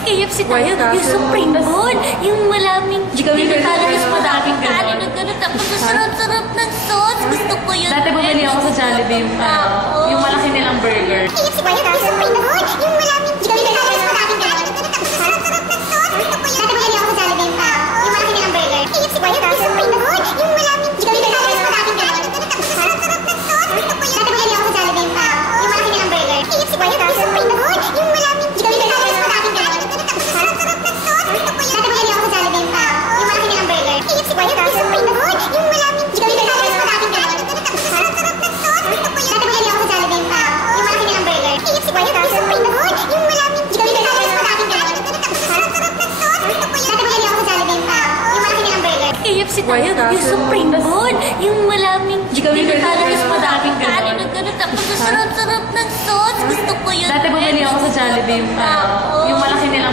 KFC tayo, yung Supreme Bowl, yung malaming pinatalo mas madaming kanin na gano'n. Tapos masarap-sarap ng sauce. Gusto ko yun. Dati bumili ako sa Jollibee yung malaki nilang burger. KFC tayo, yung Supreme Bowl, yung malaming pinatalo mas madaming kanin na gano'n. Tapos masarap-sarap ng sauce. Gusto ko yun. Dati bumili ako sa Jollibee yung malaki nilang burger. KFC tayo, yung Supreme Bowl, yung malaming pinatalo mas madaming kanin na gano'n. Tapos masarap-sarap ng sauce. Gusto ko yun. Dati bumili ako sa Jollibee yung malaki nilang burger. KFC tayo, yung Supreme Bowl, yung malaming pinatalo mas madaming kanin na gano'n. Tapos masarap-sarap ng sauce. Gusto ko yun. Dati bumili ako sa Jollibee yung malaki nilang burger. KFC tayo, yung Supreme Bowl, yung malaming pinatalo mas madaming kanin na gano'n. Tapos masarap-sarap ng sauce. Gusto ko yun. Dati bumili ako sa Jollibee yung malaki nilang burger. KFC tayo, yung Supreme Bowl, yung malaming pinatalo mas madaming kanin na gano'n. Tapos masarap-sarap ng sauce. Gusto ko yun. Dati bumili ako sa Jollibee yung malaki nilang burger. KFC tayo, yung Supreme Bowl, yung malaming pinatalo mas madaming kanin na gano'n. Tapos masarap-sarap ng sauce. Gusto ko yun. Dati bumili ako sa Jollibee yung malaki nilang